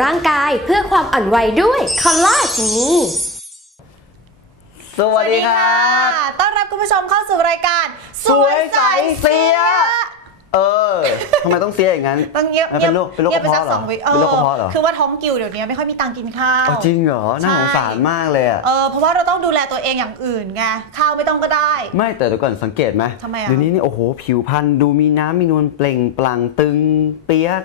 ร่างกายเพื่อความอ่อนไหวด้วยคอลลาเจนี่สวัสดีครับต้อนรับคุณผู้ชมเข้าสู่รายการ สวยใสเสีย เออทำไมต้องเสียอย่างนั้น ต้องเงียบเออเป็นโรคเป็นโรคงียบกระเพาะสัสองวิเหรอเป็นโรคกระเพาะเหรอคือว่าท้องกิ่วเดี๋ยวนี้ไม่ค่อยมีตังค์กินข้าวเอาจริงเหรอน่าสงสารมากเลยอะเออเพราะว่าเราต้องดูแลตัวเองอย่างอื่นไงข้าวไม่ต้องก็ได้ ไม่แต่เดี๋ยวก่อนสังเกตไหมทำไมอะเดี๋ยวนี้นี่โอ้โหผิวพรรณดูมีน้ำมีนวลเปล่งปลั่งตึงเปียก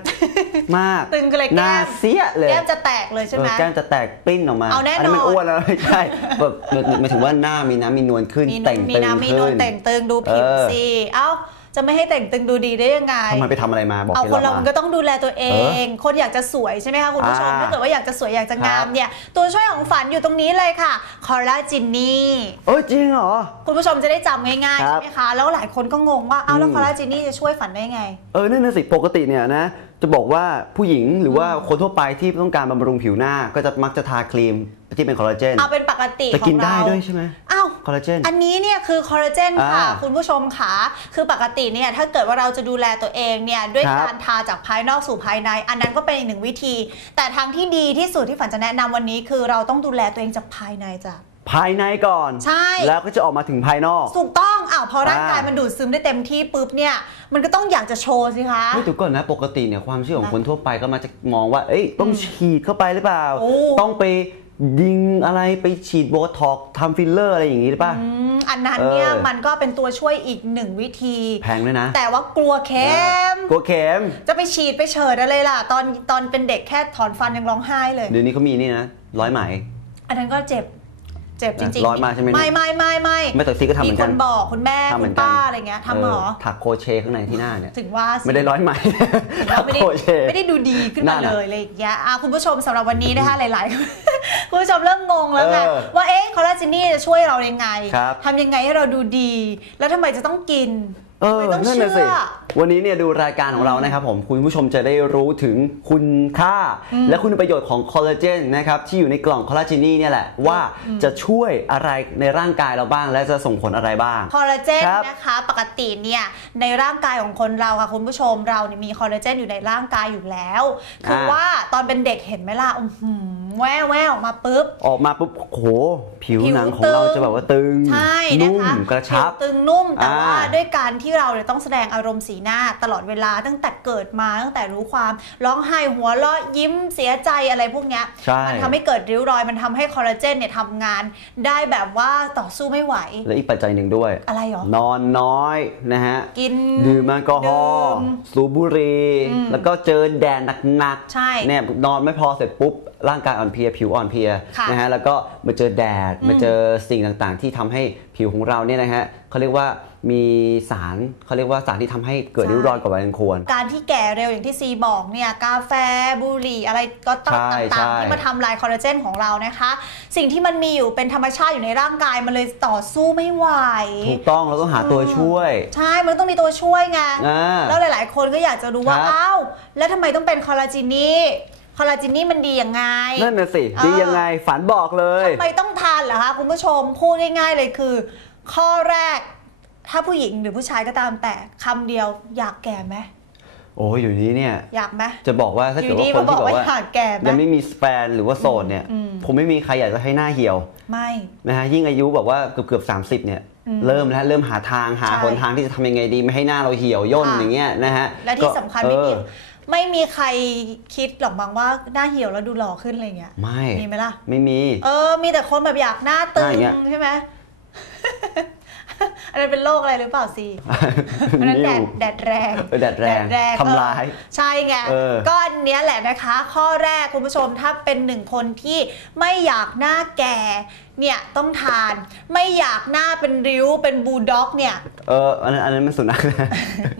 มากตึงกันเลยหน้าแก้มเสียเลยแก้มจะแตกเลยใช่ไหมเออแก้มจะแตกปิ้นออกมาเอาแน่นอนนี้มันอ้วนแล้วไม่ใช่แบบหมายถึงว่าหน้ามีน้ำมีนวลขึ้นมีแต่งมีตึงน้ำมีนขึ้วลนแต่งตึงดูผิวเออสิเอ้า จะไม่ให้แต่งตึงดูดีได้ยังไงทำไมไปทำอะไรมาบอกเอาเคคนล็เราดลับมันมาก็ต้องดูแลตัวเอง คนอยากจะสวยใช่ไหมคะคุณผู้ชมอ่าถ้าเกิดว่าอยากจะสวยอยากจะงามครับเนี่ยตัวช่วยของฝันอยู่ตรงนี้เลยค่ะคอลลาจินนี่เอ้ยจริงเหรอคุณผู้ชมจะได้จำง่ายๆครัใช่บไหมคะแล้วหลายคนก็งงว่าอ้าวแล้วอืมคอลลาจินนี่จะช่วยฝันได้ไงเออนั่นน่ะสิปกติเนี่ยนะ จะบอกว่าผู้หญิงหรือว่าคนทั่วไปที่ต้องการบำรุงผิวหน้าก็จะมักจะทาครีมที่เป็นคอลลาเจนเอาเป็นปกติจะของกินได้เราด้วยใช่ไหมอ้าวคอลลาเจนอันนี้เนี่ยคือคอลลาเจนค่ะอ่าคุณผู้ชมค่ะคือปกติเนี่ยถ้าเกิดว่าเราจะดูแลตัวเองเนี่ยด้วยครับการทาจากภายนอกสู่ภายใน อันนั้นก็เป็นอีกหนึ่งวิธี แต่ทางที่ดีที่สุดที่ฝันจะแนะนำวันนี้ คือเราต้องดูแลตัวเองจากภายในจ้ะ ภายในก่อน ใช่ แล้วก็จะออกมาถึงภายนอก ถูกต้องอ้าวพอร่างกายอ่ามัมันดูดซึมได้เต็มที่ปุ๊บเนี่ย มันก็ต้องอยากจะโชว์สิคะไม่ถูกก่อนนะ ปกติเนี่ยความเชื่อของคนทั่วไปก็มาจะมองว่า เอ้ย ต้องฉีดเข้าไปหรือเปล่าโอ้ต้องไปยิงอะไรไปฉีดโบท็อกซ์ทำฟิลเลอร์อะไรอย่างงี้หรือเปล่าอืมอันนั้นเนี่ยเออมันก็เป็นตัวช่วยอีกหนึ่งวิธี แพงด้วยนะ แต่ว่ากลัวเข็มกลัวเข็มจะไปฉีดไปเฉิดอะไรล่ะ ตอนตอนเป็นเด็กแค่ถอนฟันยังร้องไห้เลย เดี๋ยวนี้เขามีนี่นะ ร้อยไหม อันนั้นก็เจ็บ เจ็บจริงร้อนมากใช่ไหมเนี่ยไม่ไม่ไม่ไม่แม่ตักซีก็ทำเหมือนคกันนบอกคุณแม่ทำเหคุมืณอนกันป้าอะไรเงี้ยทำเหรอถักโครเชต์ข้างในที่หน้าเนี่ยถึงว่าสิไม่ได้ร้อยไหมถักไม่ได้โครเชต์ไม่ได้ดูดีขึ้นนั่มานน่ะเลยอะไรอย่างเงี้ยอะคุณผู้ชมสำหรับวันนี้นะคะหลายๆคุณผู้ชมเริ่มงงแล้วไงเออว่าเอ๊ะคอลลาเจนนี่จะช่วยเรายังไงครับทำยังไงให้เราดูดี แล้วทำไมจะต้องกิน เออทำไมต้องนั่นเชื่น่ะสิอวันนี้เนี่ยดูรายการของเรานะครับผมคุณผู้ชมจะได้รู้ถึงคุณค่า และคุณประโยชน์ของคอลลาเจนนะครับที่อยู่ในกล่องคอลลาเจนี่เนี่ยแหละ ว่าจะช่วยอะไรในร่างกายเราบ้าง และจะส่งผลอะไรบ้าง คอลลาเจนครับนะคะปกติเนี่ยในร่างกายของคนเราค่ะคุณผู้ชมเราเนี่ยมีคอลลาเจนอยู่ในร่างกายอยู่แล้ว คืออ่าว่าตอนเป็นเด็กเห็นไหมล่ะอื้อหือ แว่แววออกมาปุ๊บ ออกมาปุ๊บโอ้โหผิวผิวหนังของเราตึงจะแบบว่าตึงใช่นะนุ่มคะกระชับผิวตึงนุ่มแต่ว่าอ่าด้วยการที่เราเนี่ยต้องแสดงอารมณ์สีหน้าตลอดเวลาตั้งแต่เกิดมาตั้งแต่รู้ความร้องไห้หัวเราะยิ้มเสียใจอะไรพวกเนี้ยใช่มัทำให้เกิดริ้วรอยมันทำให้คอลลาเจนเนี่ยทำงานได้แบบว่าต่อสู้ไม่ไหว และอีกปัจจัยหนึ่งด้วย อะไรหรอนอนน้อยนะฮะกินดื่มแอลกอฮอล์ดื่มสูบบุหรี่อืมแล้วก็เจอแดดหนักๆใช่เนี่ยนอนไม่พอเสร็จปุ๊บ ร่างกายอ่อนเพลียผิวอ่อนเพลียค่ะนะฮะแล้วก็มาเจอแดดอืมมาเจอสิ่งต่างๆ ที่ทำให้ผิวของเราเนี่ยนะฮะเขาเรียกว่ามีสารเขาเรียกว่าสารที่ทำให้เกิดริ้วรอยกว่าวัยควร การที่แก่เร็วอย่างที่ซีบอกเนี่ยกาแฟบุหรี่อะไรก็ต้ใช่ต่างใช่ๆที่มาทำลายคอลลาเจนของเรานะคะ สิ่งที่มันมีอยู่เป็นธรรมชาติอยู่ในร่างกายมันเลยต่อสู้ไม่ไหวถูกต้องเราต้องหาตัวช่วย ใช่มันต้องมีตัวช่วยไงอ่าแล้วหลาย ๆ คนก็อยากจะรู้ว่าครับอ้าวแล้วทำไมต้องเป็นคอลลาจินี่ คอลลาจินี่มันดียังไง นั่นน่ะสิเออดียังไงฝันบอกเลยทำไมต้องทานเหรอคะคุณผู้ชมพูดง่ายๆเลยคือ ข้อแรกถ้าผู้หญิงหรือผู้ชายก็ตามแต่คำเดียวอยากแก่ไหมโอ้ยอยู่นี้เนี่ยอยากไหมจะบอกว่าถ้าอเกิดยู่ว่าดีคนมาบที่อกแบบว่าว่าอยากแก่ไหมยังไม่มีแฟนหรือว่าโสดเนี่ยอืมผมไม่มีใครอยากจะให้หน้าเหี่ยว ไม่นะฮะยิ่งอายุแบบว่าเกือบเกือบสามสิบเนี่ยอืมเริ่มแล้วเริ่มหาทางหาใช่หนทางที่จะทำยังไงดีไม่ให้หน้าเราเหี่ยวย่นค่ะอย่างเงี้ยนะฮะและที่สำคัญไม่มีเออ ไม่มีใครคิดหรอกมั้งว่าหน้าเหี่ยวแล้วดูหล่อขึ้นอะไรเงี้ยไม่มีไหมล่ะ ไม่มี เออ มีแต่คนแบบอยากหน้าตึหน้าอย่างเงี้ยงใช่ไหมอันนั้นเป็นโรคอะไรหรือเปล่าซีอันนั้นแดดแดดแรงเออแดดแรงแดทำร้ายเออใช่ไงเออก็อันเนี้ยแหละนะคะ ข้อแรกคุณผู้ชมถ้าเป็นหนึ่งคนที่ไม่อยากหน้าแก่เนี่ยต้องทานไม่อยากหน้าเป็นริ้วเป็นบูลด็อกเนี่ย เอออันนั้นอันนั้นมันสุนัขนะ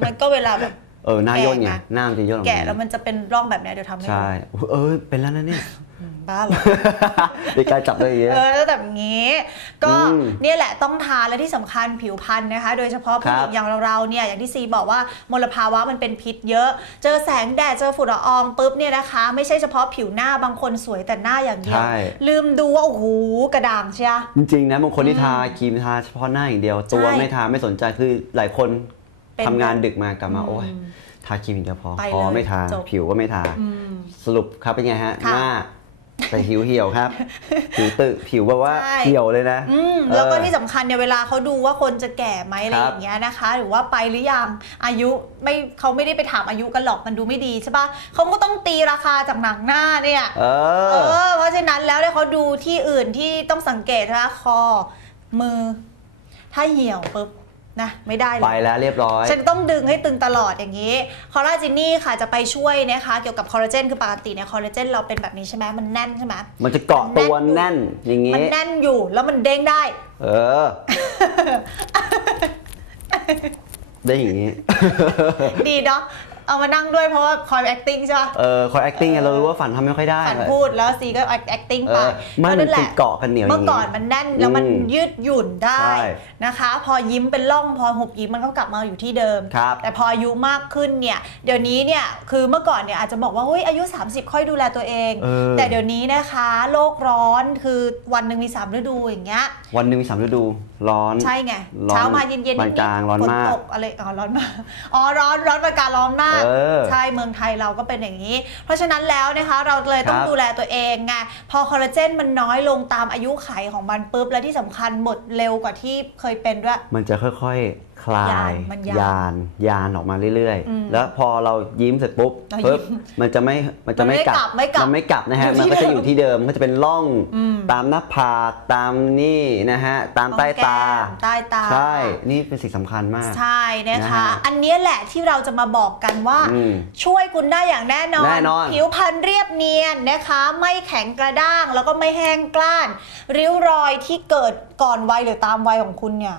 มันก็เวลาแบบ เออหน้าย่นไงแก่ไงหน้ามันจะย่นออกมาแก่แล้วมันจะเป็นร่องแบบเนี้ยเดี๋ยวทำให้ดูใช่เออเป็นแล้วนะเนี่ยอืมบ้าเหรอในการจับได้เยอะเออแบบนี้ ก็อืมเนี่ยแหละต้องทานและที่สำคัญผิวพรรณนะคะ โดยเฉพาะผู้หญิครังบอย่างเราๆเนี่ยอย่างที่ซีบอกว่ามลภาวะมันเป็นพิษเยอะ เจอแสงแดดเจอฝุ่นละอองปุ๊บเนี่ยนะคะ ไม่ใช่เฉพาะผิวหน้าบางคนสวยแต่หน้าอย่างเดียวใช่ลืมดูว่าโอ้โหกระด่างเชียจริงๆนะบางคนที่ทาครีมทาเฉพาะหน้าอย่างเดียว ตัวใช่ไม่ทาไม่สนใจคือหลายคนเป็น ทำงานดึกมากลับมาโอ้ยททาครีมอย่างเดียวพอไปคอเลยไม่ทาจบผิวก็ไม่ทาอืมสรุปครับเป็นไงฮะค่ะหน้าแต่หิวเหี่ยวครับ ผิวตึผิวแบบว่าใช่เหี่ยวเลยนะอืมเออแล้วก็ที่สำคัญเนี่ยเวลาเขาดูว่าคนจะแก่ไหมอะไรครับอย่างเงี้ยนะคะ หรือว่าไปหรือยังอายุไม่เขาไม่ได้ไปถามอายุกันหรอกมันดูไม่ดีใช่ปะเขาก็ต้องตีราคาจากหนังหน้าเนี่ยเอเอออเพราะฉะนั้นแล้วเนี่ยเขาดูที่อื่นที่ต้องสังเกตนะคะคอมือ ถ้าเหี่ยวปุ๊บ นะไม่ได้เลไปยแล้วเรียบร้อย ฉันต้องดึงให้ตึงตลอดอย่างนี้คอลลาเจนนี่ค่ะจะไปช่วยนะคะ เกี่ยวกับคอลลาเจนคือปกติเนี่ยคอลลาเจนเราเป็นแบบนี้ใช่ไหมมันแน่นใช่ไหมมันจะเกาะตัวแน่นอย่างมันงี้แน่นอยู่แล้วมันเด้งได้ เออ ได้อย่างงี้ ดีเนาะ เอามานั่งด้วยเพราะว่าคอย acting ใช่ปะเออคอย acting ไงเรารู้ว่าฝันทำไม่ค่อยได้ฝันพูดแล้วซีก็ acting เอไปอมันนั่นแหติละดเกาะกันเหนียวอเมื่อย่างงี้ก่อนมันแน่นแล้วมันอืมยืดหยุ่นได้ใช่นะคะ พอยิ้มเป็นร่องพอหุบยิ้มมันก็กลับมาอยู่ที่เดิมครับแต่พออายุมากขึ้นเนี่ยเดี๋ยวนี้เนี่ยคือเมื่อก่อนเนี่ยอาจจะบอกว่าเฮ้ยอายุ 30 ค่อยดูแลตัวเองเออแต่เดี๋ยวนี้นะคะโลกร้อนคือวันหนึ่งมีสามฤดูอย่างเงี้ยวันหนึ่งมีสามฤดูร้อนใช่ไงร้อนเช้ามาเย็นๆปานกลางร้อนฝนมากตกอะไรอ๋อร้อนมากอ๋อร้อนร้อนปานกลางร้อนมากเออใช่เมืองไทยเราก็เป็นอย่างนี้ เพราะฉะนั้นแล้วนะคะเราเลยต้องครับดูแลตัวเองไงพอคอลลาเจนมันน้อยลงตามอายุไขของมันปุ๊บและที่สำคัญหมดเร็วกว่าที่เคยเป็นด้วย มันจะค่อยๆค ลายยานมันยานยาน ยานออกมาเรื่อยอืมๆแล้วพอเรายิ้มเสร็จปุ๊บเรายิ้มปุ๊บมันจะไม่มันจะไม่มันไม่กลักลับไม่กลับมันไม่กลับนะฮะอยู่ที่มันก็จะอยู่ที่เดิมก็จะเป็นร่องอืมตามหน้าผากตามนี่นะฮะตามใต้ตาแก้มใต้ตาใช่นี่เป็นสิ่งสำคัญมากใช่นะนะคะคะ อันเนี้ยแหละที่เราจะมาบอกกันว่าอืมช่วยคุณได้อย่างแน่นอนแน่นอน ผิวพรรณเรียบเนียนนะคะ ไม่แข็งกระด้างแล้วก็ไม่แห้งกล้าน ริ้วรอยที่เกิดก่อนวัยหรือตามวัยของคุณเนี่ย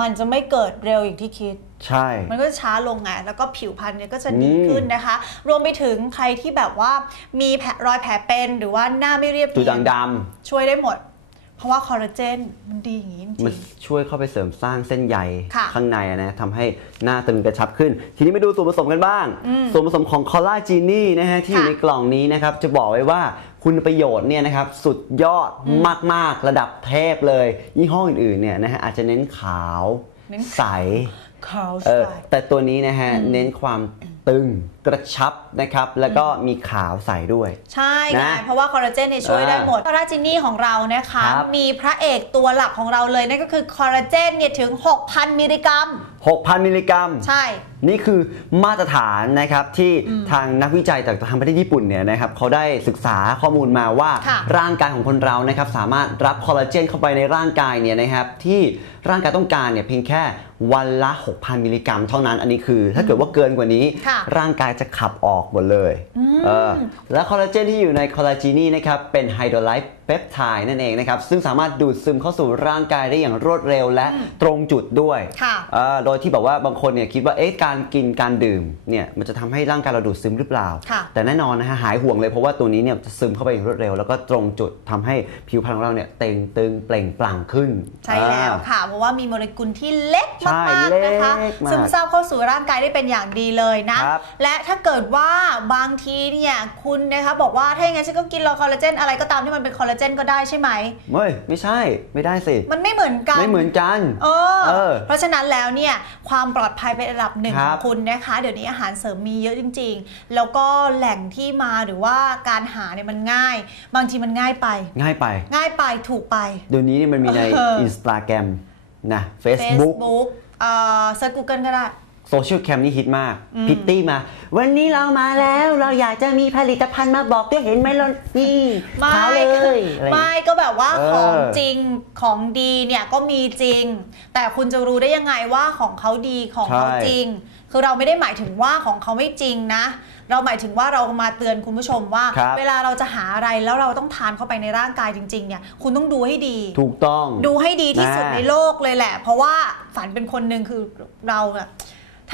มันจะไม่เกิดเร็วอย่างที่คิด ใช่ มันก็จะช้าลงไงแล้วก็ผิวพรรณเนี่ยก็จะดีอืมขึ้นนะคะ รวมไปถึงใครที่แบบว่ามีแผลรอยแผลเป็นหรือว่าหน้าไม่เรียบจุดเนียนด่างดช่วยได้หมด เพราะว่าคอลลาเจนมันดีอย่างนี้จำมันริงช่วยเข้าไปเสริมสร้างเส้นใยค่ะข้างในอะนะทำให้หน้าตึงกระชับขึ้น ทีนี้มาดูส่วนผสมกันบ้างอืมส่วนผสมของคอลลาจีนี่นะฮะที่อยู่ค่ะ ในกล่องนี้นะครับจะบอกไว้ว่า คุณประโยชน์เนี่ยนะครับสุดยอดมาก ๆ ระดับเทพเลย ยี่ห้ออื่นๆเนี่ยนะฮะอาจจะเน้นขาวเน้นใสๆขาวเอใสอแต่ตัวนี้นะฮะเน้นความตึงกระชับนะครับ แล้วก็มีขาวใสด้วย ใช่ไงนะเพราะว่าคอลลาเจนเนี่ยช่วยได้หมดคอลลาเจนนี่ของเรานะคะครับมีพระเอกตัวหลักของเราเลยนั่นก็คือคอลลาเจนเนี่ยถึง 6,000 มิลลิกรัม 6,000 มิลลิกรัม ใช่ นี่คือมาตรฐานนะครับที่ทางนักวิจัยจากทางประเทศญี่ปุ่นเนี่ยนะครับเขาได้ศึกษาข้อมูลมาว่าค่ะร่างกายของคนเรานะครับสามารถรับคอลลาเจนเข้าไปในร่างกายเนี่ยนะครับที่ร่างกายต้องการเนี่ยเพียงแค่วันละ 6,000 มิลลิกรัมเท่านั้น อันนี้คือ ถ้าเกิดว่าเกินกว่านี้ค่ะร่างกายจะขับออกหมดเลยเออและคอลลาเจนที่อยู่ในคอลลาจีนี่นะครับเป็นไฮโดรไลท์ เปปไทด์นั่นเองนะครับ ซึ่งสามารถดูดซึมเข้าสู่ร่างกายได้อย่างรวดเร็วและตรงจุดด้วยค่ะเอ่อโดยที่แบบว่าบางคนเนี่ยคิดว่าเอ๊ะการกินการดื่มเนี่ยมันจะทำให้ร่างกายเราดูดซึมหรือเปล่าค่ะแต่แน่นอนนะฮะหายห่วงเลยเพราะว่าตัวนี้เนี่ยจะซึมเข้าไปอย่างรวดเร็ว แล้วก็ตรงจุดทำให้ผิวพรรณของเราเนี่ยเต่งตึงเปล่งปลั่งขึ้น ใช่แล้วอ่าค่ะ เพราะว่ามีโมเลกุลที่เล็กใช่มากๆนะคะเล็กมากซึมซาบเข้าสู่ร่างกายได้เป็นอย่างดีเลยนะครับและถ้าเกิดว่าบางทีเนี่ยคุณนะคะบอกว่าถ้าอย่างนั้นฉันก็กินคอลลาเจนอะไรก็ตามที่มันเป็นคอลลาเจนก็ได้ใช่ไหมเฮ้ยไม่ใช่ไม่ได้สิ มันไม่เหมือนกันไม่เหมือนกันเออเออ เพราะฉะนั้นแล้วเนี่ยความปลอดภัยเป็นระดับหนึ่งคขรัอบงคุณนะคะ เดี๋ยวนี้อาหารเสริมมีเยอะจริง ๆ แล้วก็แหล่งที่มาหรือว่าการหาเนี่ยมันง่าย บางทีมันง่ายไป ง่ายไป ง่ายไปถูกไป เดี๋ยวนี้นี่มันมีในเอออินสตาแกรมนะ Facebook Facebook เอ่อเซิร์ชกูเกิลก็ได้ โซเชียลแคมนี่ฮิตมากพิตตี้มา วันนี้เรามาแล้วเราอยากจะมีผลิตภัณฑ์มาบอกด้วยเห็นไหมเรานี่ไม่ขาวเลยอะไรอย่างเงี้ยไม่ก็แบบว่าเออของจริงของดีเนี่ยก็มีจริง แต่คุณจะรู้ได้ยังไงว่าของเขาดีของเขาใช่จริง คือเราไม่ได้หมายถึงว่าของเขาไม่จริงนะ เราหมายถึงว่าเรามาเตือนคุณผู้ชมว่าครับเวลาเราจะหาอะไรแล้วเราต้องทานเข้าไปในร่างกายจริงๆเนี่ยคุณต้องดูให้ดี ถูกต้องดูให้ดีที่สุดนะในโลกเลยแหละ เพราะว่าฝันเป็นคนหนึ่งคือเราอะ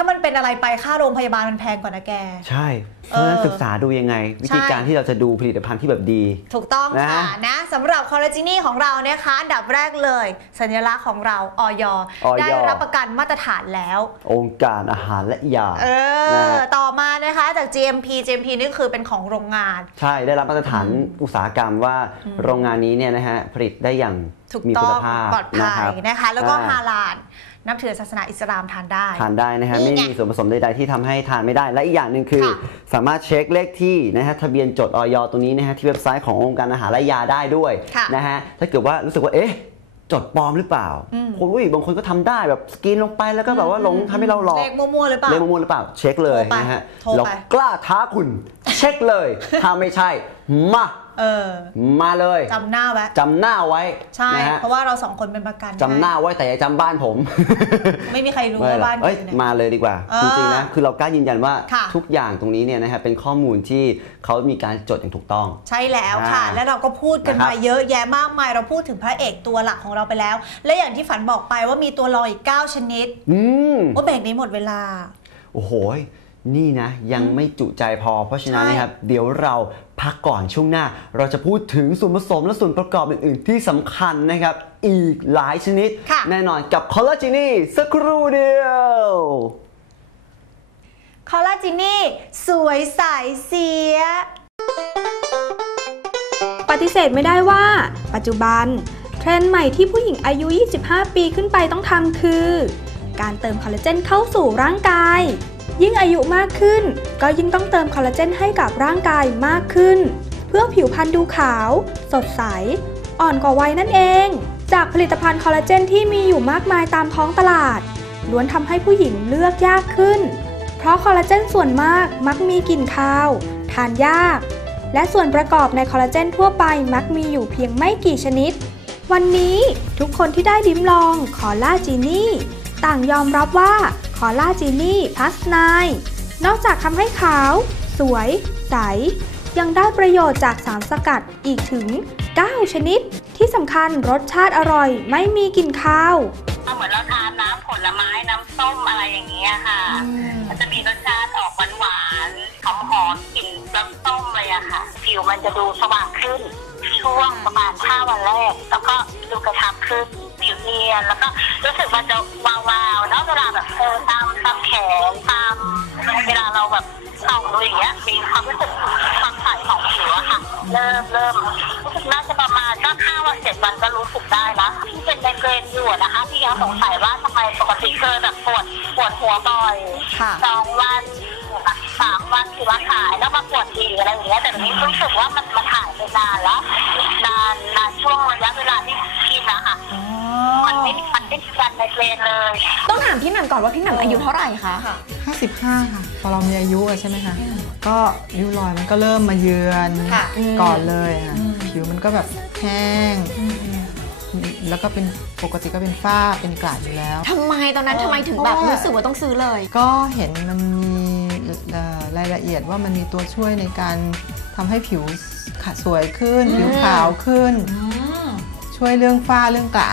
ถ้ามันเป็นอะไรไปค่าโรงพยาบาลมันแพงกว่านะแก ใช่ เพราะฉะนั้นเออศึกษาดูยังไง วิธีใช่การที่เราจะดูผลิตภัณฑ์ที่แบบดี ถูกต้องนะค่ะนะสำหรับคอลลาเจนี่ของเรานะคะอันดับแรกเลย สัญลักษณ์ของเราออยอยได้รับประกันมาตรฐานแล้ว องค์การอาหารและยาเอนะอฮะต่อมานะคะจาก GMP GMP นี่คือเป็นของโรงงาน ใช่ได้รับมาตรฐานอุตสาหกรรมว่าโรงงานนี้เนี่ยนะฮะผลิตได้อย่างถูกมีต้คุอณงภาพปลอดภัยรับนะคะ แล้วก็อ่าฮาลาล นับถือศาสนาอิสลามทานได้ ทานได้นะฮะนี่ไม่ไงมีส่วนผสมใดๆที่ทำให้ทานไม่ได้ และอีกอย่างหนึ่งคือ ค่ะ สามารถเช็คเลขที่นะฮะทะเบียนจดออยตรงนี้นะฮะที่เว็บไซต์ขององค์การอาหารและยาได้ด้วยค่ะนะฮะถ้าเกิดว่ารู้สึกว่าเอ๊ะจดปลอมหรือเปล่าอืม คนอุ้ยบางคนก็ทำได้แบบสกรีนลงไปแล้วก็แบบว่าหลงทำให้เราหลอก เลขมั่วๆหรือเปล่า เลขมั่วๆหรือเปล่า เช็คเลยโทรไปนะฮะโทรไป เรากล้าท้าคุณ เช็คเลย ถ้าไม่ใช่ มา เออ มาเลยจำหน้าไว้จำหน้าไว้ใช่ นะฮะเพราะว่าเราสองคนเป็นประกันจำหน้าไว้แต่อย่าจำบ้านผม ไม่มีใครรู้ไม่หรอกว่าบ้านเอ้ยอยู่ไหน มาเลยดีกว่า เออจริงๆนะคือเรากล้ายืนยันว่าค่ะ ทุกอย่างตรงนี้เนี่ยนะฮะเป็นข้อมูลที่เขามีการจดอย่างถูกต้อง ใช่แล้วค่ะ อ่าและเราก็พูดกันนะครับมาเยอะแยะมากมาย เราพูดถึงพระเอกตัวหลักของเราไปแล้ว และอย่างที่ฝันบอกไปว่ามีตัวรองอีก 9 ชนิด อืมโอ้เบรกนี้หมดเวลา โอ้โห นี่นะยังไม่จุใจพอ เพราะฉะนั้นใช่นะครับ เดี๋ยวเราพักก่อนช่วงหน้า เราจะพูดถึงส่วนผสมและส่วนประกอบอื่นๆ ที่สำคัญนะครับ อีกหลายชนิดค่ะแน่นอนกับคอลลาเจนี่สักครู่เดียวคอลลาจินี่สวยใสเสีย ปฏิเสธไม่ได้ว่า ปัจจุบัน เทรนด์ใหม่ที่ผู้หญิงอายุ 25 ปีขึ้นไปต้องทำคือ การเติมคอลลาเจนเข้าสู่ร่างกาย ยิ่งอายุมากขึ้น ก็ยิ่งต้องเติมคอลลาเจนให้กับร่างกายมากขึ้น เพื่อผิวพรรณดูขาว สดใส อ่อนกว่าวัยนั่นเอง จากผลิตภัณฑ์คอลลาเจนที่มีอยู่มากมายตามท้องตลาดล้วนทำให้ผู้หญิงเลือกยากขึ้น เพราะคอลลาเจนส่วนมากมักมีกลิ่นคาว ทานยาก และส่วนประกอบในคอลลาเจนทั่วไปมักมีอยู่เพียงไม่กี่ชนิด วันนี้ทุกคนที่ได้ลิ้มลองคอลลาจีนี่ต่างยอมรับว่า อลลาจีนี่พัสไนนอกจากทำให้ขาว สวย ใส ยังได้ประโยชน์จากสารสกัดอีกถึง 9 ชนิด ที่สำคัญรสชาติอร่อยไม่มีกลิ่นคาวก็เหมือนเราทานน้ำผลไม้น้ำส้มอะไรอย่างเงี้ยค่ะมันจะมีรสชาติออกหวานหวานๆหอมหอมๆกลิ่นน้ำส้มเลยอะค่ะ ผิวมันจะดูสว่างขึ้น ช่วงประมาณห้าวันแรก แล้วก็ดูกระชับขึ้นผิวเนียน แล้วก็รู้สึกมันจะวาวๆเนาะเวลาแบบเออตามตามแขนตามเวลาเราแบบส่องดูอย่างเงี้ยมีความรู้สึกความใสของผิวอะค่ะ เริ่มเริ่มรู้สึกน่าจะประมาณก็ห้าวันเจ็ดวันก็รู้สึกได้ละที่เป็นไมเกรนอยู่อะนะคะที่ยังสงสัยว่าทำไมปกติเคยแบบปวดปวดหัวบ่อยค่ะสองวันสามวันสี่วันหายแล้วมา ปวดอีกอะไรอย่างเงี้ยแต่ทีนี้รู้สึกว่ามันมันหายไปนานแล้วนานนานช่วงระยะเวลาที่กินนะคะมันไม่มันไม่มีการไมเกรนเลย ต้องถามพี่แหม่มก่อนว่าพี่แหม่มอายุเท่าไหร่คะ55 ค่ะ พอเรามีอายุอะใช่ไหมคะ ก็ริ้วรอยมันก็เริ่มมาเยือนค่ะก่อนเลยอะผิวมันก็แบบแห้ง แล้วก็เป็นปกติก็เป็นฝ้าเป็นกระอยู่แล้ว ทำไมตอนนั้นทำไมถึงแบบรู้สึกว่าต้องซื้อเลย ก็เห็นมันมีเอ่อ รายละเอียดว่ามันมีตัวช่วยในการทำให้ผิวขะสวยขึ้น ผิวขาวขึ้น ช่วยเรื่องฝ้าเรื่องกระ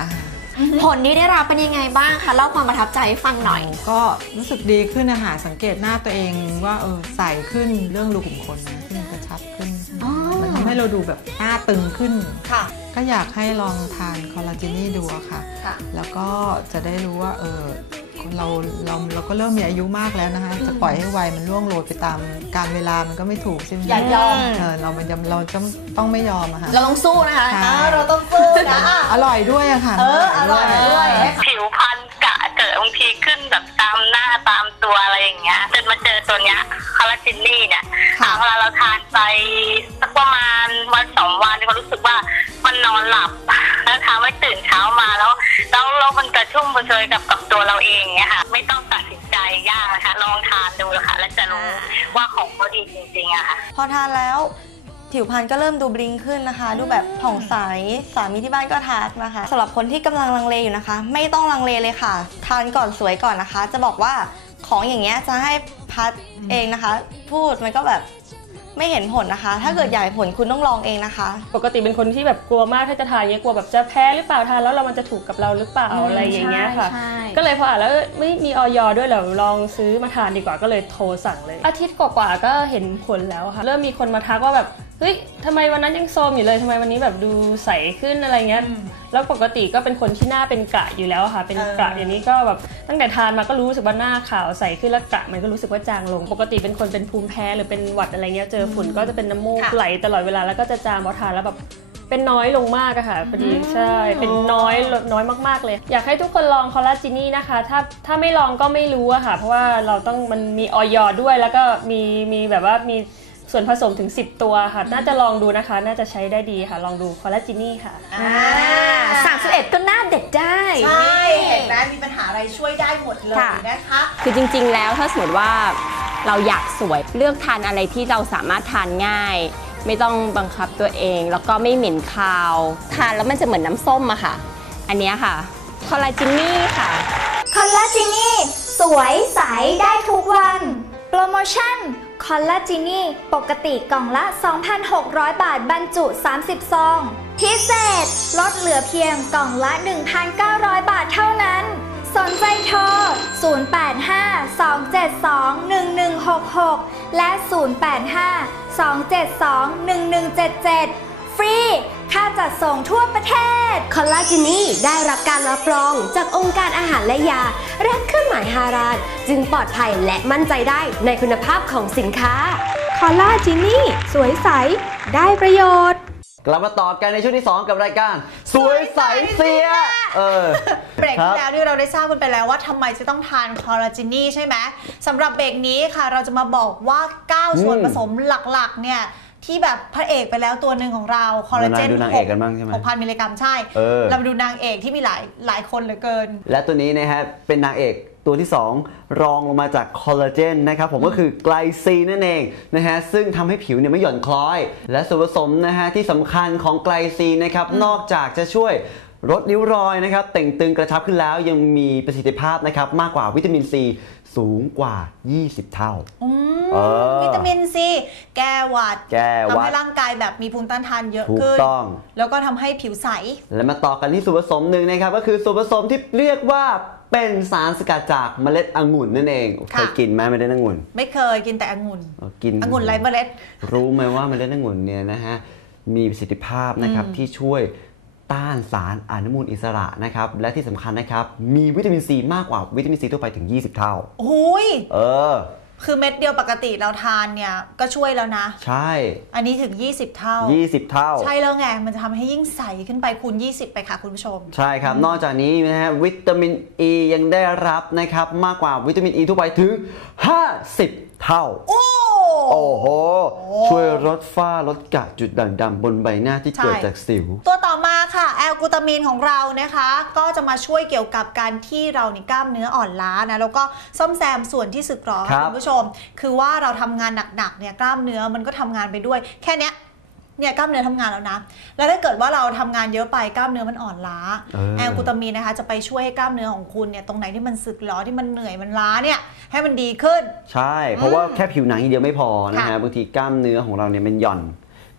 ผลที่ได้รับเป็นยังไงบ้างคะเล่าความประทับใจให้ฟังหน่อย ก็รู้สึกดีขึ้นนะคะสังเกตหน้าตัวเองว่าเออใสขึ้นเรื่องรูขุมขนนะที่มันกระชับขึ้นอ๋อมันทำให้เราดูแบบหน้าตึงขึ้นค่ะ ก็อยากให้ลองทานคอลลาเจนี่ดูอะค่ะค่ะ แล้วก็จะได้รู้ว่าเออ เราเราเราก็เริ่มมีอายุมากแล้วนะคะจะปล่อยให้วัยมันล่วงโรยไปตามการเวลามันก็ไม่ถูกใช่ไหมอย่ายอม เออเรามันยำเราจะต้องไม่ยอมอะค่ะ เราต้องสู้นะคะใช่อ่าเราต้องสู้นะอะอร่อยด้วยอะค่ะ เอออร่อยด้วยผิวพรรณกระเกิดบางทีขึ้นแบบตามหน้าตามตัวอะไรอย่างเงี้ยจนมาเจอตัวเนี้ยคอลลาเจนนี่เนี่ยค่ะเวลาเราทานไปสักประมาณวันสองวันก็รู้สึกว่า มันนอนหลับแล้วทำให้ตื่นเช้ามาแล้วแล้วเรามันกระชุ่มกระชวยกับกับตัวเราเองเนี่ยค่ะ ไม่ต้องตัดสินใจยากนะคะลองทานดูนะคะแล้วจะรู้ว่าของเขาดีจริงๆอะค่ะ พอทานแล้วผิวพรรณก็เริ่มดูบลิงขึ้นนะคะ ดูแบบผ่องใสสามีที่บ้านก็ทานนะคะสำหรับคนที่กำลังลังเลอยู่นะคะ ไม่ต้องลังเลเลยค่ะ ทานก่อนสวยก่อนนะคะ จะบอกว่าของอย่างเงี้ยจะให้พัดเองนะคะ พูดมันก็แบบ ไม่เห็นผลนะคะ ถ้าเกิดอยากเห็นผลคุณต้องลองเองนะคะ ปกติเป็นคนที่แบบกลัวมากถ้าจะทานเงี้ยกลัวแบบจะแพ้หรือเปล่าทานแล้วเรามันจะถูกกับเราหรือเปล่าอะไรอย่างเงี้ยค่ะ ใช่ใช่ ก็เลยพออ่านแล้วเอ้ยไม่มีออยด้วยเหรอลองซื้อมาทานดีกว่าก็เลยโทรสั่งเลย อาทิตย์กว่าๆก็เห็นผลแล้วค่ะ เริ่มมีคนมาทักว่าแบบ เฮ้ยทำไมวันนั้นยังโซมอยู่เลยทำไมวันนี้แบบดูใสขึ้นอะไรเงี้ย แล้วปกติก็เป็นคนที่หน้าเป็นกระอยู่แล้วค่ะ เป็นกระเอออย่างนี้ก็แบบตั้งแต่ทานมาก็รู้สึกว่าหน้าขาวใสขึ้นแล้วกระมันก็รู้สึกว่าจางลง ปกติเป็นคนเป็นภูมิแพ้หรือเป็นหวัดอะไรเงี้ยเจอฝุ่นก็จะเป็นน้ำมูกค่ะไหลตลอดเวลาแล้วก็จะจามพอทานแล้วแบบเป็นน้อยลงมากอะค่ะพอดีใช่ เป็นน้อยลดน้อยมากๆเลย อยากให้ทุกคนลองคอลลาจินี่นะคะ ถ้าถ้าไม่ลองก็ไม่รู้อะค่ะ เพราะว่าเราต้องมันมีออยด้วยแล้วก็มีมีแบบว่ามี ส่วนผสมถึง 10 ตัวค่ะ น่าจะลองดูนะคะ น่าจะใช้ได้ดีค่ะ ลองดูคอลลาจินี่ค่ะ อ่าสามสิบเอ็ดก็หน้าเด็ดได้ ใช่เห็นไหมมีปัญหาอะไรช่วยได้หมดเลยค่ะ นะคะ คือจริงๆ แล้วถ้าสมมติว่าเราอยากสวยเลือกทานอะไรที่เราสามารถทานง่าย ไม่ต้องบังคับตัวเอง แล้วก็ไม่เหม็นคาว ทานแล้วมันจะเหมือนน้ำส้มอะค่ะ อันเนี้ยค่ะคอลลาจินี่ค่ะ คอลลาจินี่ สวยใสได้ทุกวัน โปรโมชั่น คอลลาจินี่ ปกติกล่องละ 2,600 บาทบรรจุ 30 ซอง พิเศษ ลดเหลือเพียงกล่องละ 1,900 บาทเท่านั้น สนใจโทร 085-272-1166 และ 085-272-1177 ฟรี ค่าจัดส่งทั่วประเทศ คอลลาเจนี่ได้รับการรับรองจากองค์การอาหารและยา และเครื่องหมายฮาราน จึงปลอดภัยและมั่นใจได้ในคุณภาพของสินค้า คอลลาจินี่ สวยใส ได้ประโยชน์ กลับมาต่อกันในช่วงที่ 2 กับรายการ สวยใสเสีย เออ เบรกครัที่บแล้วที่เราได้ทราบกันไปแล้วว่าทำไมจะต้องทานคอลลาเจนี่ใช่ไหมสำหรับเบรกนี้ค่ะเราจะมาบอกว่า 9 ส่วนอืมผสมหลักๆ เนี่ย ที่แบบพระเอกไปแล้วตัวหนึ่งของเราคอลลาเจนเราดูนางเอกกันบ้างใช่ไหม6,000มิลลิกรัมใช่ เออ เรามาดูนางเอกที่มีหลายหลายคนเหลือเกิน และตัวนี้นะฮะเป็นนางเอกตัวที่ 2 รองลงมาจากคอลลาเจนนะครับผมก็คือไกลซีนนั่นเองนะฮะซึ่งทำให้ผิวเนี่ยไม่หย่อนคล้อย และส่วนผสมนะฮะที่สำคัญของไกลซีนนะครับนอกจากจะช่วยลดริ้วรอยนะครับเต่งตึงกระชับขึ้นแล้วยังมีประสิทธิภาพนะครับมากกว่าวิตามินซี สูงกว่า 20 เท่า อืมเออ วิตามินซี แก้หวัดแก้หวัดทำให้ร่างกายแบบมีภูมิต้านทานเยอะถูกขึ้น ต้อง แล้วก็ทำให้ผิวใส และมาต่อกันที่ส่วนผสมหนึ่งนะครับ ก็คือส่วนผสมที่เรียกว่าเป็นสารสกัดจากเมล็ดองุ่นนั่นเองเคค่ะ ยกินไหมเมล็ดองุ่นไม่เคยกินแต่องุ่นเออกิน องุ่นไรเมล็ด รู้ไหมว่าเมล็ดองุ่นเนี่ยนะฮะมีประสิทธิภาพนะครับที่ช่วย ต้านสารอนุมูลอิสระนะครับ และที่สำคัญนะครับ มีวิตามินซีมากกว่าวิตามินซีทั่วไปถึง 20 เท่า โอ้ย เออ คือเม็ดเดียวปกติเราทานเนี่ย ก็ช่วยแล้วนะ ใช่ อันนี้ถึง 20 เท่า 20 เท่า ใช่แล้วไง มันจะทำให้ยิ่งใสขึ้นไปคูณ 20 ไปค่ะคุณผู้ชม ใช่ครับ นอกจากนี้นะฮะวิตามินอ e ียังได้รับนะครับมากกว่าวิตามินอ e ีทั่วไปถึง 50 เท่า โอ้ โอ้โห ช่วยลดฝ้าลดกระจุดด่างดำบนใบหน้าที่เกิดใช่จากสิว ตัวต่อมาค่ะแอลกลูตามีนของเรานะคะ ก็จะมาช่วยเกี่ยวกับการที่เรานี่กล้ามเนื้ออ่อนล้านะแล้วก็ซ่อมแซมส่วนที่สึกหรอครับคุณผู้ชม คือว่าเราทำงานหนักๆเนี่ยกล้ามเนื้อมันก็ทำงานไปด้วย แค่เนี้ย เนี่ยกล้ามเนื้อทำงานแล้วนะ แล้วถ้าเกิดว่าเราทำงานเยอะไปกล้ามเนื้อมันอ่อนล้าเออแอลกลูตามีนนะคะจะไปช่วยให้กล้ามเนื้อของคุณเนี่ยตรงไหนที่มันสึกหรอที่มันเหนื่อยมันล้าเนี่ยให้มันดีขึ้น ใช่ เพราะว่าแค่ผิวหนังอย่างเดียวไม่พอนะค่ะฮะบางทีกล้ามเนื้อของเราเนี่ยมันหย่อน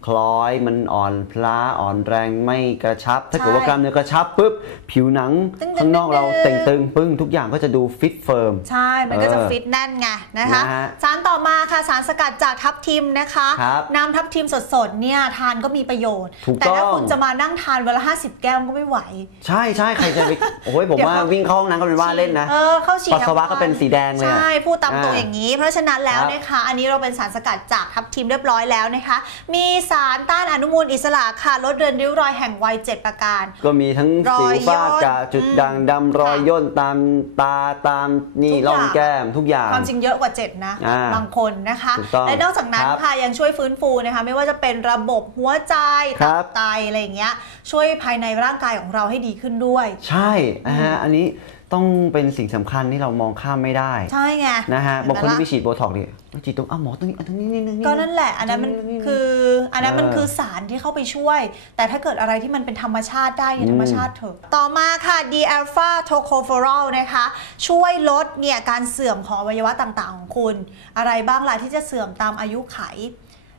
คล้อย มันอ่อนพล้าอ่อนแรงไม่กระชับ ถ้าเกิดว่ากล้ามเนื้อกระชับปุ๊บผิวหนังตึงๆข้างนอกเราตึเต่งงๆตึงปึ้งทุกอย่างก็จะดูฟิตเฟิร์มใช่ มันก็จะเออฟิตแน่นไงนะคะนะฮะสารต่อมาค่ะสารสกัดจากทับทิมนะคะครับน้ำทับทิมสดๆเนี่ยทานก็มีประโยชน์ถูกแต่ถ้าต้องคุณจะมานั่งทานวันละ50 แก้วก็ไม่ไหว ใช่ใช่ใครจะไปโอ้ยผมเดี๋ยวว่าเขาวิ่งเข้าห้องน้ำก็เป็นว่าเล่นนะเออเข้าฉี่ปัสสาวะทั้งก็เป็นสีแดงเลยอะใช่พูดตามตัวอ่าอย่างนี้ เพราะฉะนั้นแล้วครับนะคะอันนี้เราเป็นสารสกัดจากทับทิมเรียบร้อยแล้วนะคะ มีสารต้านอนุมูลอิสระค่ะลดเรือนริ้วรอยแห่งวัย7ประการ ก็มีทั้งรอยสิวฝ้าย่นกระจุดอืมด่างดำรอยค่ะย่นตามตาตามนี่ทุกอย่างร่องแก้มทุกอย่าง ความจริงเยอะกว่า 7 นะอ่าบางคนนะคะถูกต้องและนอกจากนั้นครับค่ะยังช่วยฟื้นฟูนะคะไม่ว่าจะเป็นระบบหัวใจครัตับบไตอะไรอย่างเงี้ยช่วยภายในร่างกายของเราให้ดีขึ้นด้วย ใช่นะฮะอันนี้ ต้องเป็นสิ่งสำคัญที่เรามองข้ามไม่ได้ ใช่ไงนะฮะเห็บางคนไหมที่ไปล่ะฉีดโบท็อกซ์เนี่ยฉีดตรงอ้าวหมอตรงนี้อะตรงนี้นี่นี่ก็นั่นแหละ อันนั้นมันคืออันนั้นมันเออคือสารที่เข้าไปช่วย แต่ถ้าเกิดอะไรที่มันเป็นธรรมชาติได้เนี่ยอืมธรรมชาติเถอะ ต่อมาค่ะ D alpha tocopherol นะคะ ช่วยลดเนี่ยการเสื่อมของอวัยวะต่างๆ ของคุณ อะไรบ้างล่ะที่จะเสื่อมตามอายุไข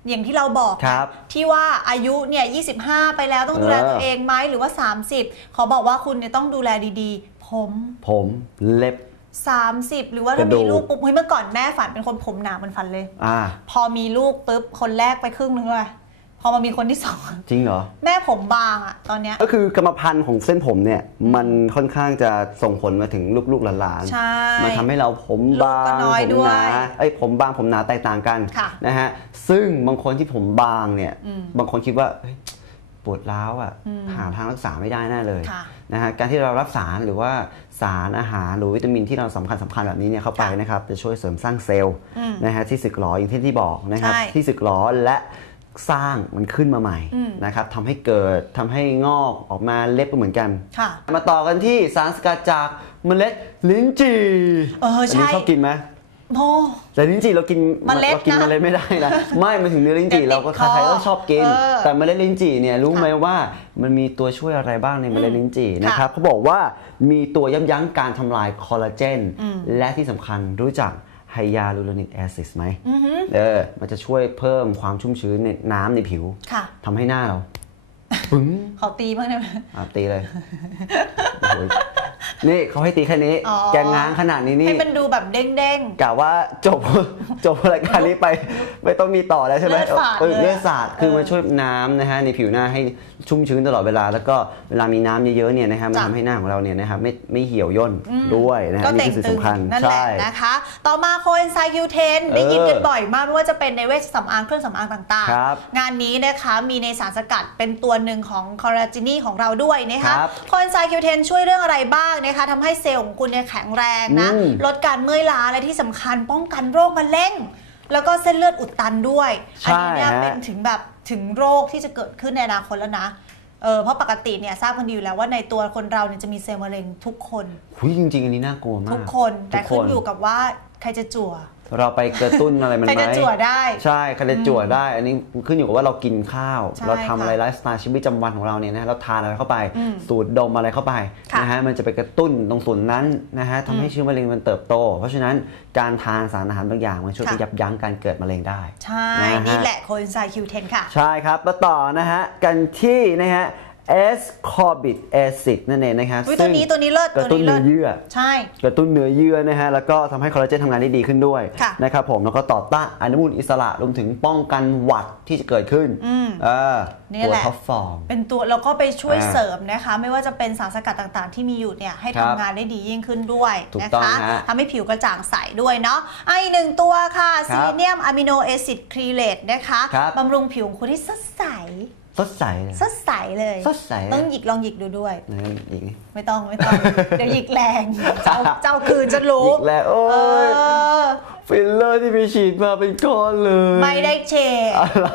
อย่างที่เราบอกครับที่ว่าอายุเนี่ย 25 ไปแล้วต้องดูแลเออตัวเองไหมหรือว่า 30 ขอบอกว่าคุณเนี่ยต้องดูแลดีๆ ผม ผมเล็บ 30 หรือว่าถ้ากระดูมีกลูกปุ๊บเฮ้ยเมื่อก่อนแม่ฝันเป็นคนผมหนาเหมันฝันเลย อ่า พอมีลูกปุ๊บคนแรกไปครึ่งนึงเลยพอมามีคนที่สองจริงเหรอ แม่ผมบางอะตอนเนี้ย ก็คือกรรมพันธุ์ของเส้นผมเนี่ย มันค่อนข้างจะส่งผลมาถึงลูกๆหลานใช่ มันทำให้เราผมบาลูกก็งน้อยผมด้วหนายเอ้ยผมบางผมหนาแตกต่างกันค่ะนะฮะซึ่งบางคนที่ผมบางเนี่ย อืม บางคนคิดว่าเฮ้ย ปวดร้าวอะหาทางรักษาไม่ได้แน่เลยค่ะนะฮะการที่เรารับสารหรือว่าสารอาหารหรือวิตามินที่เราสำคัญสำคัญแบบนี้เนี่ยเข้าไปนะครับจะช่วยเสริมสร้างเซลล์นะฮะที่สึกหรออย่างที่ที่บอกนะครับใช่ที่สึกหรอและสร้างมันขึ้นมาใหม่นะครับทำให้เกิดทำให้งอกออกมาเล็บก็เหมือนกันค่ะมาต่อกันที่สารสกัดจากเมล็ดลิ้นจี่เออใช่นนี้ชอบกินไหม โมแต่ลิ้นจี่เรากินเมล็ดเรากินนะเมล็ดไม่ได้นะไม่มาถึงเนื้อลิ้นจี่เดี๋เรายวติดก็ใครๆก็คอชอบกิน เออแต่เมล็ดลิ้นจี่เนี่ยรู้ไหมค่ะว่ามันมีตัวช่วยอะไรบ้างในเมล็ดลิ้นจี่ค่ะนะครับเขาบอกว่ามีตัวยับยั้งการทำลายคอลลาเจน อืม และที่สำคัญรู้จักไฮยาลูโรนิกแอซิดไหมอือหือเออมันจะช่วยเพิ่มความชุ่มชื้นในน้ำในผิวค่ะ ทำให้หน้าเราปึ้ง ขอตีบ้างได้ไหม อะตีเลย โอ้โห นี่เขาให้ตีแค่นี้ อ๋อ แกง้างขนาดนี้นี่ให้มันดูแบบเด้ง กะว่าจบ จบรายการนี้ไป ไม่ต้องมีต่อแล้วใช่ไหมเลือดสาดเออเลยเลือดสาดคือเออมันช่วยน้ำนะฮะในผิวหน้าให้ชุ่มชื้นตลอดเวลา แล้วก็เวลามีน้ำเยอะๆเนี่ยนะครับมันจ้ะ ทำให้หน้าของเราเนี่ยนะครับไม่ไม่เหี่ยวย่นอืมด้วยนะฮะก็นี่เต่งคือสิ่งตึงสำคัญนั่นแหละใช่ นะคะ ต่อมาโคเอนไซม์คิวเทนได้ยินกันเออบ่อยมากไม่ว่าจะเป็นในเวชสำอางเครื่องสำอางต่างครับ ๆ งานนี้นะคะมีในสารสกัดเป็นตัวหนึ่งของคอลลาเจนีของเราด้วยนะคะ ครับ โคเอนไซม์คิวเทนช่วยเรื่องอะไรบ้างนะคะทำให้เซลล์ของคุณเนี่ยแข็งแรงนะอืม ลดการเมื่อยล้าและที่สำคัญป้องกันโรคมะเร็งแล้วก็เส้นเลือดอุดตันด้วยอันี้เนี่ยใช่ฮะเป็นถึงแบบถึงโรคที่จะเกิดขึ้นในอนาคตแล้วนะเออเพราะปกติเนี่ยทราบกันดีอยู่แล้วว่าในตัวคนเราเนี่ยจะมีเซลล์มะเร็งทุกคน หุยจริง ๆ อันนี้น่ากลัวมากทุกคนแต่ทุกขึ้นอยู่กับว่าใครจะจั่ว เราไปกระตุ้นอะไรมันใครไหมจะจั่วได้ใช่ใครจะจั่วได้ อันนี้ขึ้นอยู่กับว่าเรากินข้าวใช่เราทำค่ะอะไรไลฟ์สไตล์ชีวิตประจำวันของเราเนี่ยนะเราทานอะไรเข้าไปอืมสูดดมอะไรเข้าไปค่ะนะฮะมันจะไปกระตุ้นตรงส่วนนั้นนะฮะทำให้เชื้อมะเร็งมันเติบโต เพราะฉะนั้นการทานสารอาหารบางอย่างมันช่วยค่ะไปยับยั้งการเกิดมะเร็งได้ ใช่นะฮะนี่แหละโคเอนไซม์ Q10 ค่ะ ใช่ครับมาต่อนะฮะกันที่นะฮะ S corbic acid นั่นเองนะครับอุ๊ยตัวนี้ตัวนี้เลิศกระตุ้นตัวนี้เลิเนื้อศเยื่อใช่กระตุ้นเนื้อเยื่อนะฮะแล้วก็ทำให้คอลลาเจนทำงานได้ดีขึ้นด้วยค่ะนะครับผมแล้วก็ต่อต้านอนุมูลอิสระรวมถึงป้องกันหวัดที่จะเกิดขึ้นอืมเออเนี่ยตัวแหละท็อปฟอร์มเป็นตัวแล้วก็ไปช่วยอ่าเสริมนะคะ ไม่ว่าจะเป็นสารสกัดต่างๆ ที่มีอยู่เนี่ยให้ครัทำบงานได้ดียิ่งขึ้นด้วยถูกนะต้องคะฮะทำให้ผิวกระจ่างใสด้วยเนาะอะอีกหนึ่งตัวค่ะครัซีบเนียมอะมิโนแอซิดครีเลตนะคะครับบำรุงผิวของคุณให้สดใส สดใสเลยสดใสเลยสดใสต้องหยิกลองหยิกดูด้วยนะอีกนิดไม่ต้องไม่ต้อง เดี๋ยวหยิกแรง เจ้าเจ้าคืนจะรู้อีกแล้วโอ้เอยอ ฟิลเลอร์ที่ไปฉีดมาเป็นก้อนเลยไม่ได้เชดอะไร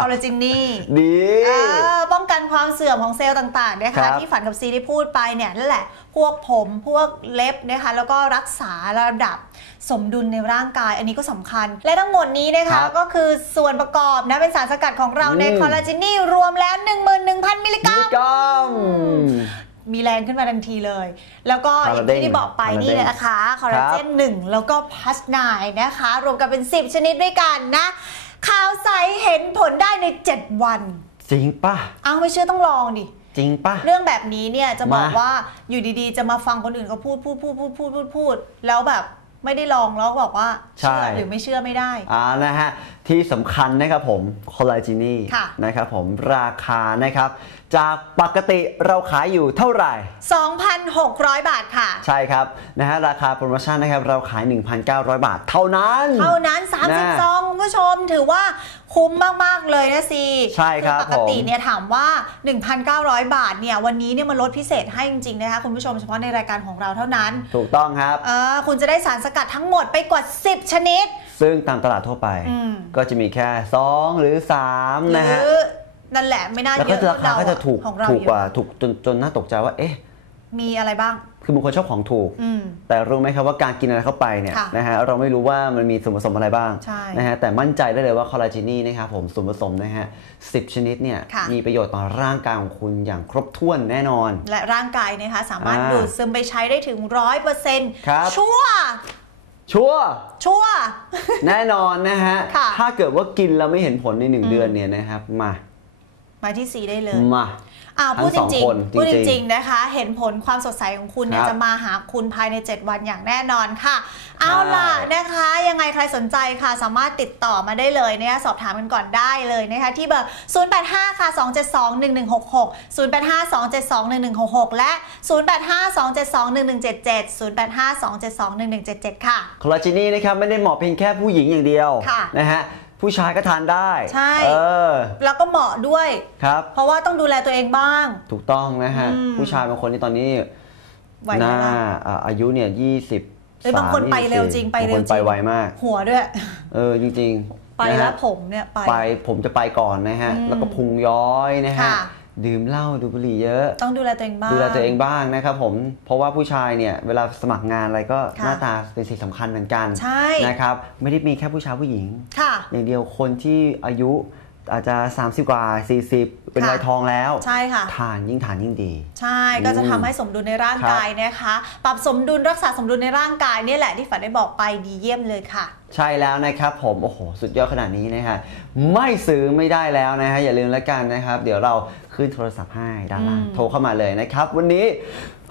คอลลาเจนนี่ดีเออป้องกันความเสื่อมของเซลล์ต่างๆนะครัคะบที่ฝันกับซีได้พูดไปเนี่ยนั่นแหละ พวกผมพวกเล็บนะคะแล้วก็รักษาระดับสมดุลในร่างกายอันนี้ก็สำคัญ และทั้งหมดนี้นะครัคะบก็คือส่วนประกอบนะเป็นสารสกัดของเราในอืมคอลลาเจนนี่รวมแล้ว 11,000 มิลลิกรัมิล มลิกรัมมีแรงขึ้นมาทันทีเลย แล้วก็อย่างที่ได้บอกไปนี่เลยนะคะคอลลาเจนหนึ่งแล้วก็พัสไนนะคะ รวมกันเป็น 10 ชนิดด้วยกันนะขาวใสเห็นผลได้ใน 7 วัน จริงป่ะอ้าวไม่เชื่อต้องลองดิจริงป่ะเรื่องแบบนี้เนี่ยจะบอกมาว่าอยู่ดีๆ จะมาฟังคนอื่นเขาพูดพูดพูดพูดพูดพูดพูดแล้วแบบไม่ได้ลองแล้วบอกว่าเชื่อหรือไม่เชื่อไม่ได้อ่านะฮะ ที่สำคัญนะครับผมคอลลาเจนีค่ะนะครับผมราคานะครับจากปกติเราขายอยู่เท่าไหร่ 2,600 บาทค่ะ ใช่ครับนะฮะราคาโปรโมชั่นนะครับเราขาย 1,900 บาท เท่านั้น เท่านั้นนะ30ซองคุณผู้ชมถือว่าคุ้มมาก ๆ เลยนะซีใช่ครับอปกติผมเนี่ยถามว่า 1,900 บาทเนี่ยวันนี้เนี่ยมันลดพิเศษให้จริง ๆ นะคะคุณผู้ชมเฉพาะในรายการของเราเท่านั้น ถูกต้องครับเออคุณจะได้สารสกัดทั้งหมดไปกว่า 10 ชนิด ซึ่งตามตลาดทั่วไปอืม ก็จะมีแค่ 2 หรือ3หนะรืฮะอนั่นแหละไม่น่าแล้วเยก็อะราคาก็จะถูกของเราถูกเยอะกว่าถูกจนจนน่าตกใจว่าเอ๊ะ มีอะไรบ้าง คือบางคนชอบของถูก อืม แต่รู้ไหมครับว่าการกินอะไรเข้าไปเนี่ยค่ะนะฮะเราไม่รู้ว่ามันมีส่วนผสมอะไรบ้างใช่นะฮะแต่มั่นใจได้เลยว่าคอลลาเจนีนะครับผมส่วนผสมนะฮะสิชนิดเนี่ยค่ะ มีประโยชน์ต่อร่างกายของคุณอย่างครบถ้วนแน่นอน และร่างกายนะคะสามารถอ่าดูดซึมไปใช้ได้ถึงร้อยเปอร์เซ็นต์ครับ ชั่ว ชัวร์ชั่วแน่นอนนะฮะ ค่ะ ถ้าเกิดว่ากินแล้วไม่เห็นผลในหนึ่งเดือนเนี่ยนะครับ มา มาที่ซีได้เลยมาอ้าวทั้งพูดจสองริงคนๆพูดจจริงๆริงๆนะคะ เห็นผลความสดใสของคุณเนี่ยครับจะมาหาคุณภายใน 7 วันอย่างแน่นอนค่ะ เอาล่ะนะคะ ยังไงใครสนใจค่ะ สามารถติดต่อมาได้เลยนะคะสอบถามกันก่อนได้เลยนะคะที่เบอร์ 085 ค่ะ 272 1166 085 272 1166 และ 085 272 1177 085 272 1177 ค่ะ คอลลาเจนีนะครับไม่ได้เหมาะเพียงแค่ผู้หญิงอย่างเดียวค่ะนะฮะ ผู้ชายก็ทานได้ใช่ เออ แล้วก็เหมาะด้วย ครับ เพราะว่าต้องดูแลตัวเองบ้าง ถูกต้องนะฮะ อืม ผู้ชายบางคนที่ตอนนี้ไหวหไหมน้าล่ะ อ่าอายุเนี่ยยี่สิบเอ้ยบางคนไปเร็วจริงไปเร็วจริง ไปไวมาก หัวด้วย เออจริงๆไปนะฮะ แล้วผมเนี่ยไป ไปผมจะไปก่อนนะฮะ อืมแล้วก็พุงย้อยนะฮะ ค่ะ ดื่มเหล้าดูดบุหรี่เยอะ ต้องดูแลตัวเองบ้าง ดูแลตัวเองบ้างนะครับผม เพราะว่าผู้ชายเนี่ยเวลาสมัครงานอะไรก็ค่ะหน้าตาเป็นสิ่งสำคัญเหมือนกันใช่นะครับ ไม่ได้มีแค่ผู้ชายผู้หญิงค่ะอย่างเดียวคนที่อายุอาจจะ 30 กว่า 40 เป็นค่ะวัยทองแล้ว ใช่ค่ะทานยิ่งทานยิ่งดี ใช่ก็จะทำให้สมดุลในร่างกายนะคะ ปรับสมดุลรักษาสมดุลในร่างกายเนี่ยแหละที่ฝันได้บอกไปดีเยี่ยมเลยค่ะ ใช่แล้วนะครับผม โอ้โห สุดยอดขนาดนี้นะฮะไม่ซื้อไม่ได้แล้วนะฮะอย่าลืมแล้วกันนะครับ เดี๋ยวเรา ขึ้นโทรศัพท์ให้ด้านล่างอืมโทรเข้ามาเลยนะครับ วันนี้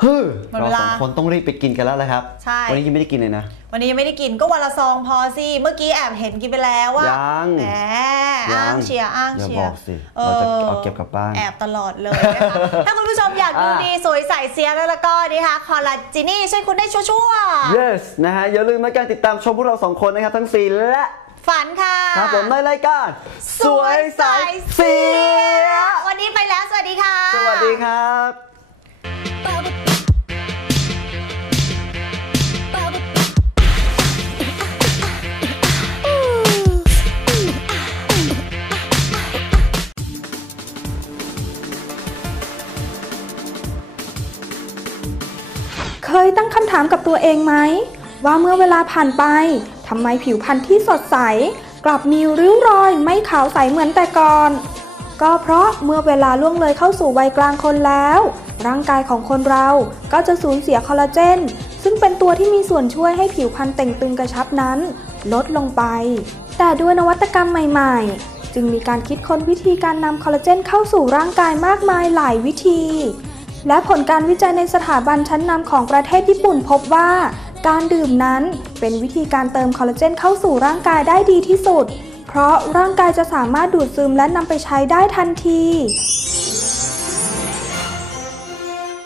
ฮึ่หมดเราเวลาสองคนต้องรีบไปกินกันแล้วละครับ ใช่ วันนี้ยังไม่ได้กินเลยนะ วันนี้ยังไม่ได้กินก็วันละซองพอสิ เมื่อกี้แอบเห็นกินไปแล้วว่ายังแหมอ้างเชียร์อ้างอย่าเชียบร์อกสิ เราจะเอาเก็บกลับบ้าน แอบตลอดเลยนะคะถ้าคุณผู้ชมอยากดูอะดีสวยใสเสียแล้วแล้วก็นี่ค่ะคอลลาจินี่ช่วยคุณได้ชั่วๆ yes นะฮะอย่าลืมในการติดตามชมพวกเราสองคนนะครับทั้งสี่และฝันค่ะ ครับผมในรายการ สวยใสเสีย ดีค่ะ สวัสดีครับ เคยตั้งคำถามกับตัวเองไหม ว่าเมื่อเวลาผ่านไปทำไมผิวพรรณที่สดใส กลับมีริ้วรอยไม่ขาวใสเหมือนแต่ก่อน ก็เพราะเมื่อเวลาล่วงเลยเข้าสู่วัยกลางคนแล้ว ร่างกายของคนเราก็จะสูญเสียคอลลาเจน ซึ่งเป็นตัวที่มีส่วนช่วยให้ผิวพรรณเต่งตึงกระชับนั้น ลดลงไป แต่ด้วยนวัตกรรมใหม่ๆ จึงมีการคิดค้นวิธีการนำคอลลาเจนเข้าสู่ร่างกายมากมายหลายวิธี และผลการวิจัยในสถาบันชั้นนำของประเทศญี่ปุ่นพบว่าการดื่มนั้นเป็นวิธีการเติมคอลลาเจนเข้าสู่ร่างกายได้ดีที่สุด ราะร่างกายจะสามารถดูดซึมและนำไปใช้ได้ทันที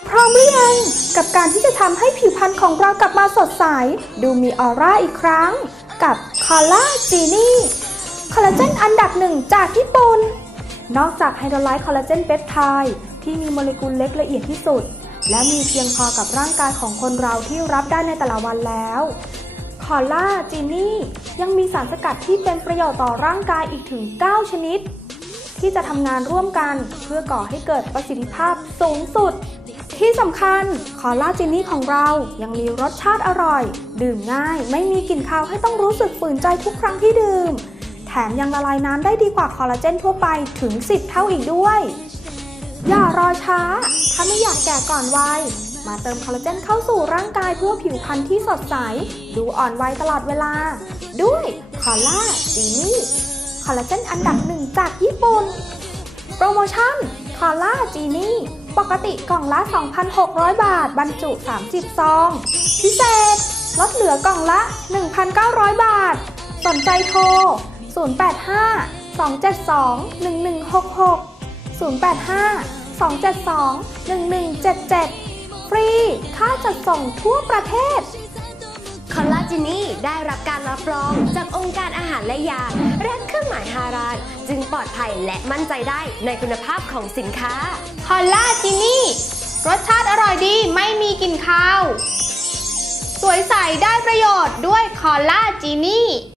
พร้อมหรือยังกับการที่จะทำให้ผิวพรรณของเรากลับมาสดใส ดูมีออร่าอีกครั้ง กับคอลลาจีนี่คอลลาเจนอันดับหนึ่งจากญี่ปุ่น นอกจากไฮโดรไลท์คอลลาเจนเปปไทด์ที่มีโมเลกุลเล็กละเอียดที่สุด และมีเพียงพอกับร่างกายของคนเราที่รับได้ในแต่ละวันแล้ว คอลลาจีนี่ยังมีสารสกัดที่เป็นประโยชน์ต่อร่างกายอีกถึง 9 ชนิด ที่จะทำงานร่วมกันเพื่อก่อให้เกิดประสิทธิภาพสูงสุด ที่สำคัญคอลลาเจนี่ของเรายังมีรสชาติอร่อย ดื่มง่ายไม่มีกลิ่นคาวให้ต้องรู้สึกฝืนใจทุกครั้งที่ดื่ม แถมยังละลายน้ำได้ดีกว่าคอลลาเจนทั่วไปถึง 10 เท่าอีกด้วย อย่ารอช้า ถ้าไม่อยากแก่ก่อนวัย มาเติมคอลลาเจนเข้าสู่ร่างกายเพื่อผิวพรรณที่สดใส ดูอ่อนวัยตลอดเวลา ด้วยคอลลาจีนี่คอลลาเจนอันดับหนึ่งจากญี่ปุ่น โปรโมชั่นคอลลาจีนี่ปกติกล่องละ 2,600 บาท บรรจุ 30 ซอง พิเศษ ลดเหลือกล่องละ 1,900 บาท สนใจโทร 085 272 1166 085 272 1177 ฟรี ค่าจัดส่งทั่วประเทศ คอลลาเจนี่ได้รับการรับรองจากองค์การอาหารและยาและเครื่องหมายฮาราน จึงปลอดภัยและมั่นใจได้ในคุณภาพของสินค้า คอลลาจีนี่รสชาติอร่อยดีไม่มีกลิ่นคาว สวยใสได้ประโยชน์ด้วยคอลลาจีนี่